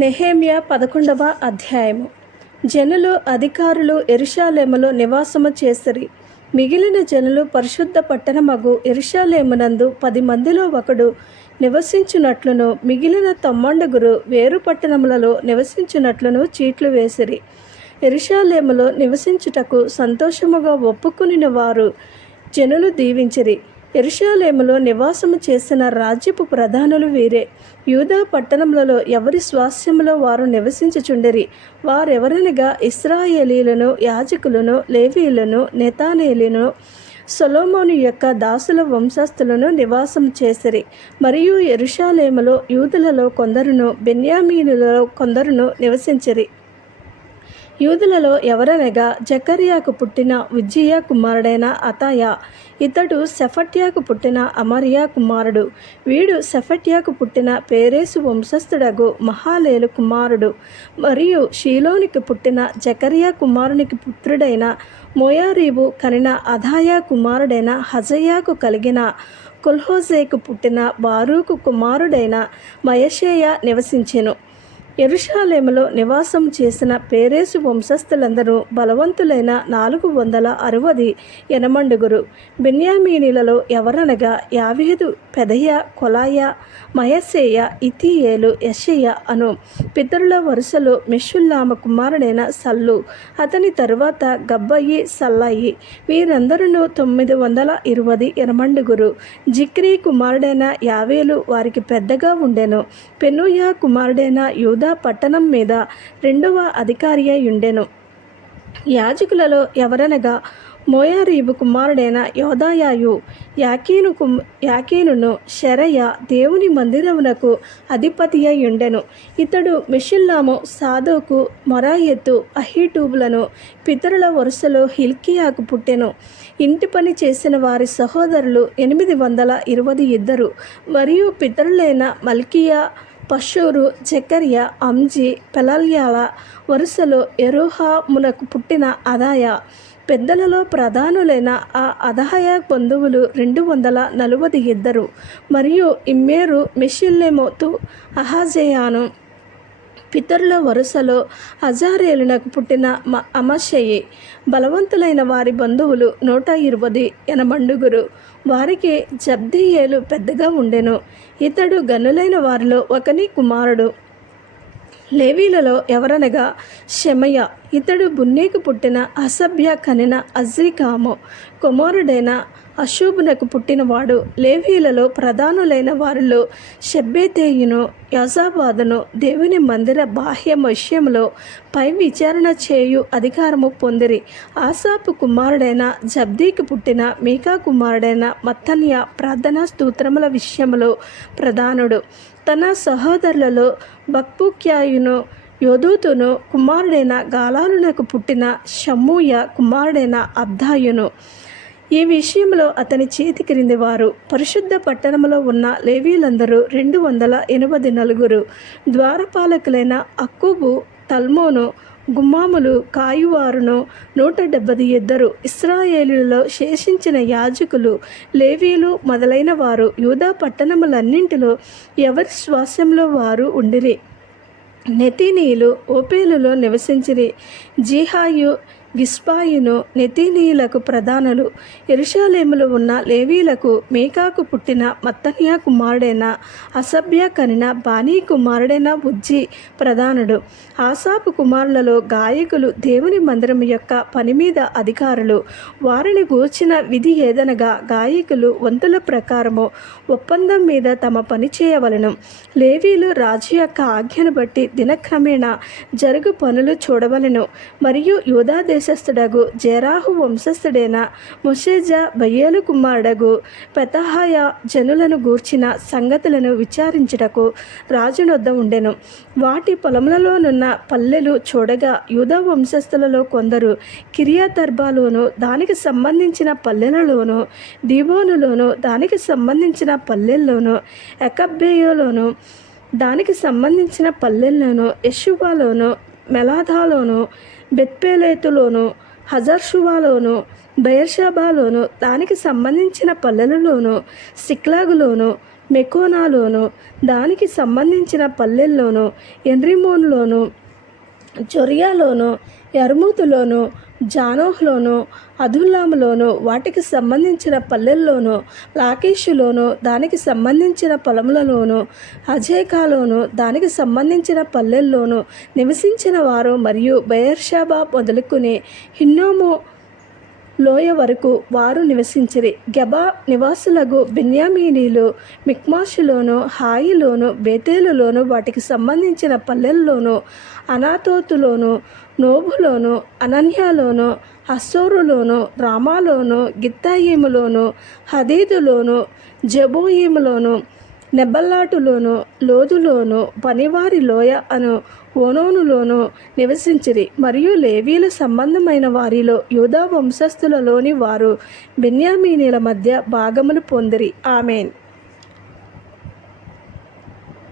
నెహేమియా పదకొండవ అధ్యాయము. జనులు అధికారులు ఎరుషాలేములో నివాసము చేసిరి. మిగిలిన జనులు పరిశుద్ధ పట్టణమగు ఎరుషాలేమునందు పది మందిలో ఒకడు నివసించినట్లును మిగిలిన తొమ్మండుగురు వేరు పట్టణములలో నివసించినట్లును చీట్లు వేసిరి. ఎరుషాలేములో నివసించుటకు సంతోషముగా ఒప్పుకుని వారు జనులు దీవించిరి. ఎరుషాలేములో నివాసము చేసిన రాజ్యపు ప్రధానులు వీరే. యూదా పట్టణములలో ఎవరి స్వాస్యములో వారు నివసించుచుండిరి? వారెవరనగా ఇస్రాయేలీలను యాజకులను లేవీలను నేతానేలీను సొలోమోను యొక్క దాసుల వంశస్థులను నివాసం చేసిరి. మరియు ఎరుషాలేములో యూదులలో కొందరును బెన్యామీనులలో కొందరును నివసించిరి. యూదులలో ఎవరనగా జకరియాకు పుట్టిన ఉజ్జియా కుమారుడైన అతాయా ఇతడు సెఫట్యాకు పుట్టిన అమరియా కుమారుడు. వీడు సెఫట్యాకు పుట్టిన పేరేసు వంశస్థుడగు మహాలేలు కుమారుడు. మరియు షీలోనికి పుట్టిన జకరియా కుమారునికి పుత్రుడైన మోయారీబు కనిన అధాయా కుమారుడైన హజయాకు కలిగిన కొల్హోజేకు పుట్టిన బారూకు కుమారుడైన మయషేయ నివసించెను. ఎరుషాలేములో నివాసం చేసిన పేరేసు వంశస్థులందరూ బలవంతులైన నాలుగు వందల అరవది ఎనమండుగురు బెన్యామీనిలలో ఎవరనగా యావేదు పెదయ కొలాయ మయసేయ ఇతియేలు యషయ అను పితరుల వరుసలో మిషుల్లామ కుమారుడైన సల్లు అతని తరువాత గబ్బయి సల్లాయి వీరందరూ తొమ్మిది వందల ఇరవై ఎనమండుగురు జిక్రీ కుమారుడైన యావేలు వారికి పెద్దగా ఉండెను. పెనుయా కుమారుడైన యూద పట్టణం మీద రెండవ అధికారి అయి ఉండెను యాజకులలో ఎవరనగా మోయారీబు కుమారుడైన యోదాయాయు యాకీను కుమ్ యాకీనును శరయ దేవుని మందిరమునకు అధిపతి అయి ఉండెను ఇతడు మిషుల్లాము సాదోకు మొరాయెత్తు అహీటూబులను పితరుల వరుసలో హిల్కియాకు పుట్టెను. ఇంటి పని చేసిన వారి సహోదరులు ఎనిమిది వందల ఇరవై ఇద్దరు మరియు పితరులైన మల్కియా పషూరు జకర్య అంజి పెలల్యాల వరుసలో ఎరోహామునకు పుట్టిన అదాయ. పెద్దలలో ప్రధానులైన ఆ అదహయ బంధువులు రెండు వందల నలభై ఇద్దరు. మరియు ఇమ్మేరు మెషిల్లెమోతు అహాజయాను. పితరుల వరుసలో హజారేలునకు పుట్టిన మ అమషయి బలవంతులైన వారి బంధువులు నూట ఇరవై ఎనమండుగురు. వారికి జబ్దీయేలు పెద్దగా ఉండెను. ఇతడు గనులైన వారిలో ఒకని కుమారుడు. లేవీలలో ఎవరనగా శమయ. ఇతడు బున్నీకు పుట్టిన అసభ్య కనిన అజ్రికాము. కుమారుడైన అశూబునకు పుట్టినవాడు. లేవీలలో ప్రధానులైన వారిలో షెబ్బేతేయును యజాబాదును దేవుని మందిర బాహ్య విషయంలో పై విచారణ చేయు అధికారము పొందిరి. ఆసాపు కుమారుడైన జబ్దీకి పుట్టిన మీకా కుమారుడైన మత్తన్య ప్రార్థనా స్తోత్రముల విషయంలో ప్రధానుడు. తన సహోదరులలో బక్పుక్యాయును యోధూతును కుమారుడైన గాలాలునకు పుట్టిన షమ్మూయ కుమారుడైన అబ్దాయును. ఈ విషయంలో అతని చేతి క్రింది వారు పరిశుద్ధ పట్టణంలో ఉన్న లేవీలందరూ రెండు వందల ఎనభై నలుగురు. ద్వారపాలకులైన అక్కుబు తల్మోను గుమ్మాములు కాయువారును నూట డెబ్బది ఇద్దరు. ఇస్రాయేలులో శేషించిన యాజకులు లేవీలు మొదలైన వారు యూదా పట్టణములన్నింటిలో ఎవరి శ్వాసంలో వారు ఉండిరి? నెతీనీయులు ఓపేలులో నివసించిరి. జీహాయు గిస్పాయిను నెతీనీయులకు ప్రధానులు ఎరుషాలేములో ఉన్న లేవీలకు మేకాకు పుట్టిన మత్తన్యా కుమారుడైన అసభ్య కనిన బానీ కుమారుడైన బుజ్జి ప్రధానుడు. ఆసాపు కుమారులలో గాయకులు దేవుని మందిరం యొక్క పని మీద అధికారులు. వారిని గూర్చిన విధి ఏదనగా గాయకులు వంతుల ప్రకారము ఒప్పందం మీద తమ పని చేయవలను. లేవీలు రాజు యొక్క ఆజ్ఞను బట్టి దినక్రమేణా జరుగు పనులు చూడవలను. మరియు యూదా వంశస్థుడగు జెరాహు వంశస్థుడైన ముషేజా బయ్యేలు కుమారుడగు పెతహాయ జనులను గూర్చిన సంగతులను విచారించుటకు రాజునొద్ద ఉండెను. వాటి పొలములలోనున్న పల్లెలు చూడగా యూద వంశస్థులలో కొందరు కిరియాతర్బాలోను దానికి సంబంధించిన పల్లెలలోను దీబోనులోను దానికి సంబంధించిన పల్లెల్లోను ఎకబ్బేయోలోను దానికి సంబంధించిన పల్లెల్లోను యశుబాలోను మెలాధాలోను బెత్పేలేతులోను హజర్షువాలోను బయర్షాబాలోను దానికి సంబంధించిన పల్లెలలోను సిక్లాగులోను మెకోనాలోను దానికి సంబంధించిన పల్లెల్లోను ఎన్రిమోన్లోను జొరియాలోను ఎర్మూతులోను జానోహ్లోను అధుల్లాములోను వాటికి సంబంధించిన పల్లెల్లోను లాకేషులోను దానికి సంబంధించిన పొలములలోను అజేకాలోను దానికి సంబంధించిన పల్లెల్లోను నివసించిన వారు మరియు బయర్షాబా మొదలుకుని హిన్నోము లోయ వరకు వారు నివసించిరి. గెబా నివాసులకు బెన్యామీనీలు మిక్మాషులోను హాయిలోను బేతేలులోను వాటికి సంబంధించిన పల్లెల్లోను అనాతోతులోను నోబులోను అనన్యాలోను హస్సోరులోను రామాలోను గిత్తాయిములోను హదీదులోను జబోయిములోను నెబల్లాటులోను లోదులోను పనివారి లోయ అను ఓనోనులోను నివసించిరి. మరియు లేవీల సంబంధమైన వారిలో యూదా వంశస్థులలోని వారు బెన్యామీనీల మధ్య భాగములు పొందిరి. ఆమెన్.